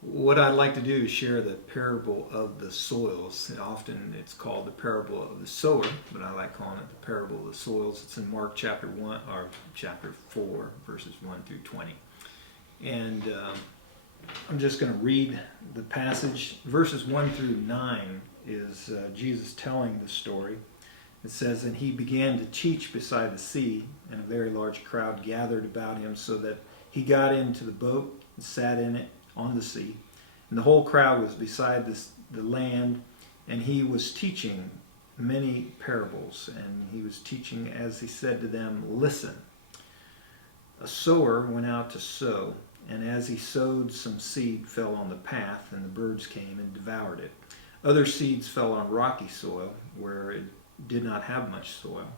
What I'd like to do is share the parable of the soils. Often it's called the parable of the sower, but I like calling it the parable of the soils. It's in Mark chapter 1 or chapter 4, verses 1 through 20. And I'm just going to read the passage. Verses 1 through 9 is Jesus telling the story. It says, "And he began to teach beside the sea, and a very large crowd gathered about him, so that he got into the boat and sat in it on the sea. And the whole crowd was beside the land, and he was teaching many parables. And he was teaching as he said to them, 'Listen, a sower went out to sow, and as he sowed, some seed fell on the path, and the birds came and devoured it. Other seeds fell on rocky soil, where it did not have much soil.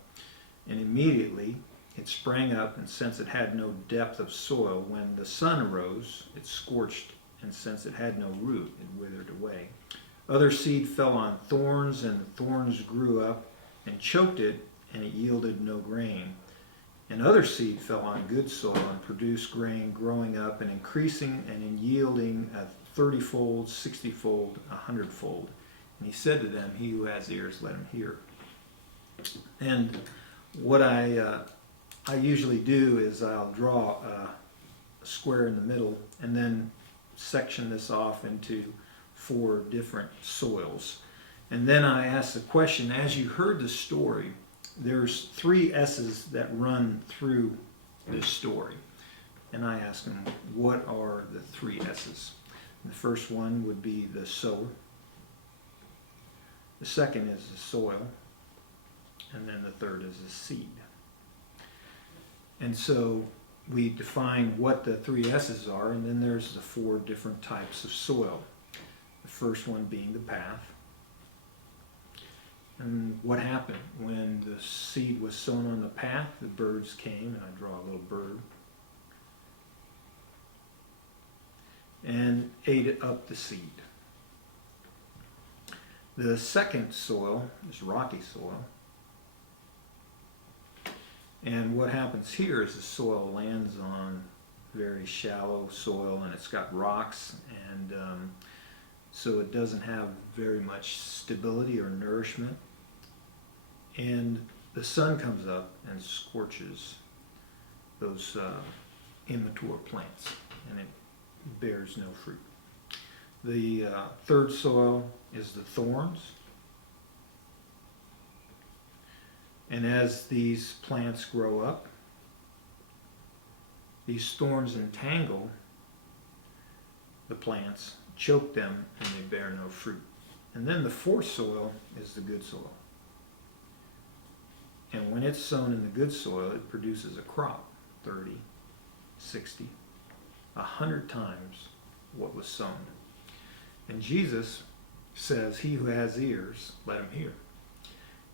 And immediately it sprang up, and since it had no depth of soil, when the sun arose, it scorched, and since it had no root, it withered away. Other seed fell on thorns, and the thorns grew up and choked it, and it yielded no grain. And other seed fell on good soil and produced grain, growing up and increasing and in yielding a 30-fold, 60-fold, 100-fold. And he said to them, 'He who has ears, let him hear.'" And what I usually do is I'll draw a square in the middle and then section this off into 4 different soils. And then I ask the question, as you heard the story, there's 3 S's that run through this story. And I ask them, what are the 3 S's? The first one would be the sower. The second is the soil. And then the third is the seed. And so we define what the 3 S's are, and then there's the 4 different types of soil. The first one being the path. And what happened when the seed was sown on the path? The birds came, and I draw a little bird, and ate up the seed. The second soil is rocky soil. And what happens here is the soil lands on very shallow soil, and it's got rocks, and so it doesn't have very much stability or nourishment. And the sun comes up and scorches those immature plants, and it bears no fruit. The third soil is the thorns. And as these plants grow up, these thorns entangle the plants, choke them, and they bear no fruit. And then the fourth soil is the good soil. And when it's sown in the good soil, it produces a crop, 30, 60, 100 times what was sown. And Jesus says, "He who has ears, let him hear."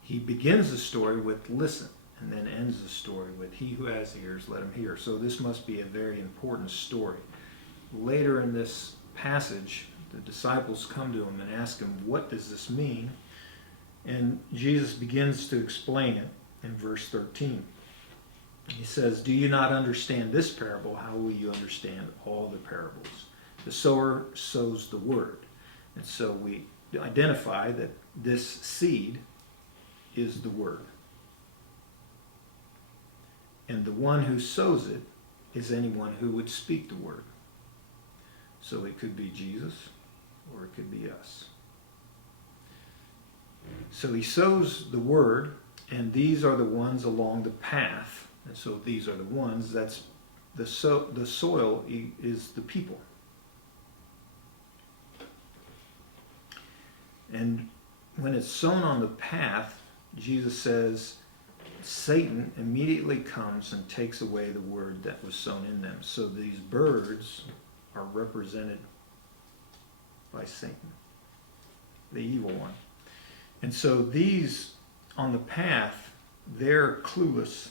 He begins the story with "listen," and then ends the story with "He who has ears, let him hear." So this must be a very important story. Later in this passage, the disciples come to him and ask him, "What does this mean?" And Jesus begins to explain it in verse 13. He says, "Do you not understand this parable? How will you understand all the parables? The sower sows the word." And so we identify that this seed is the word. And the one who sows it is anyone who would speak the word. So it could be Jesus, or it could be us. So he sows the word, and these are the ones along the path. And so these are the ones, that's the soil is the people. And when it's sown on the path, Jesus says, Satan immediately comes and takes away the word that was sown in them. So these birds are represented by Satan, the evil one. And so these on the path, they're clueless.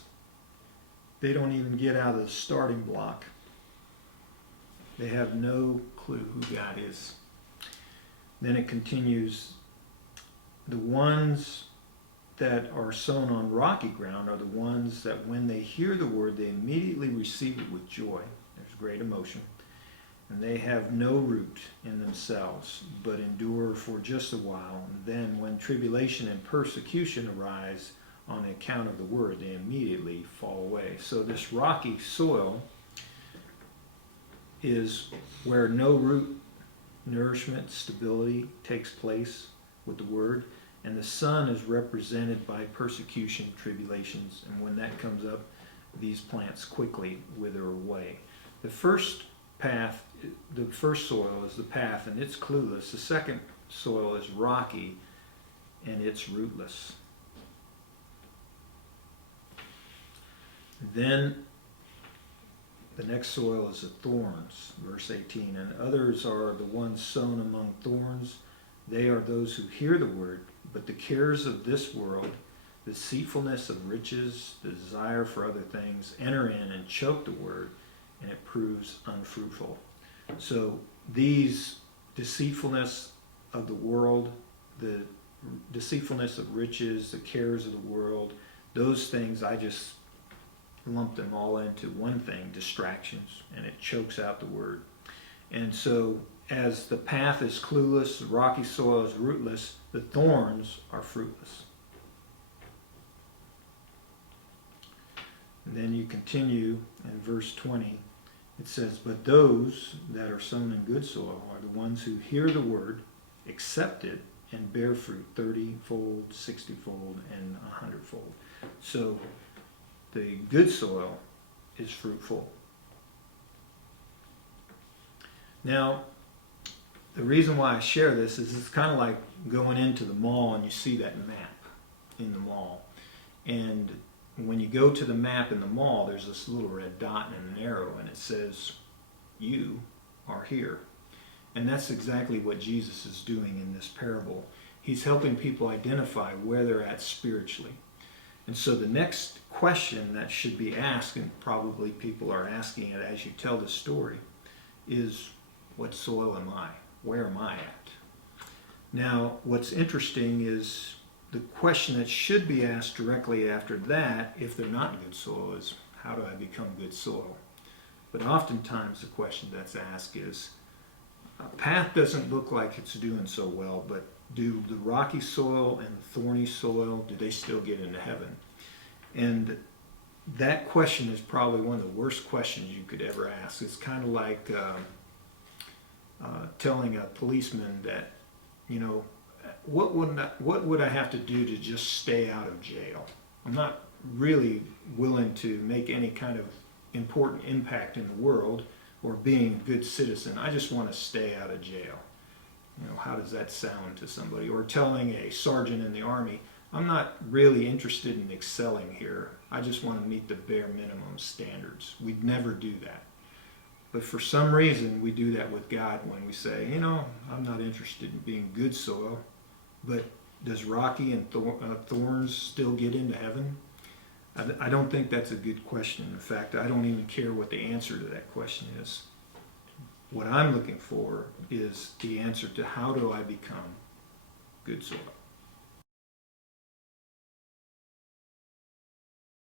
They don't even get out of the starting block. They have no clue who God is. Then it continues, the ones that are sown on rocky ground are the ones that when they hear the word, they immediately receive it with joy. There's great emotion. and they have no root in themselves, but endure for just a while. And then when tribulation and persecution arise on account of the word, they immediately fall away. So this rocky soil is where no root nourishment, stability takes place with the word. And the sun is represented by persecution, tribulations, and when that comes up, these plants quickly wither away. The first soil is the path, and it's clueless. The second soil is rocky, and it's rootless. Then the next soil is the thorns, verse 18. And others are the ones sown among thorns. They are those who hear the word, but the cares of this world, the deceitfulness of riches, the desire for other things, enter in and choke the word, and it proves unfruitful. So these deceitfulness of the world, the deceitfulness of riches, the cares of the world, those things, I just lump them all into one thing, distractions, and it chokes out the word. And so as the path is clueless, the rocky soil is rootless, the thorns are fruitless. And then you continue in verse 20. It says, but those that are sown in good soil are the ones who hear the word, accept it, and bear fruit 30-fold, 60-fold, and 100-fold. So the good soil is fruitful. Now, the reason why I share this is it's kind of like going into the mall and you see that map in the mall. And when you go to the map in the mall, there's this little red dot and an arrow, and it says, you are here. And that's exactly what Jesus is doing in this parable. He's helping people identify where they're at spiritually. And so the next question that should be asked, and probably people are asking it as you tell the story, is, what soil am I? Where am I at? Now, what's interesting is the question that should be asked directly after that, if they're not good soil, is, how do I become good soil? But oftentimes the question that's asked is, a path doesn't look like it's doing so well, but do the rocky soil and the thorny soil, do they still get into heaven? And that question is probably one of the worst questions you could ever ask. It's kind of like telling a policeman that, you know, what would I have to do to just stay out of jail? I'm not really willing to make any kind of important impact in the world or being a good citizen. I just want to stay out of jail. You know, how does that sound to somebody? Or telling a sergeant in the Army, I'm not really interested in excelling here. I just want to meet the bare minimum standards. We'd never do that. But for some reason, we do that with God when we say, you know, I'm not interested in being good soil, but does rocky and thorns still get into heaven? I don't think that's a good question. In fact, I don't even care what the answer to that question is. What I'm looking for is the answer to, how do I become good soil?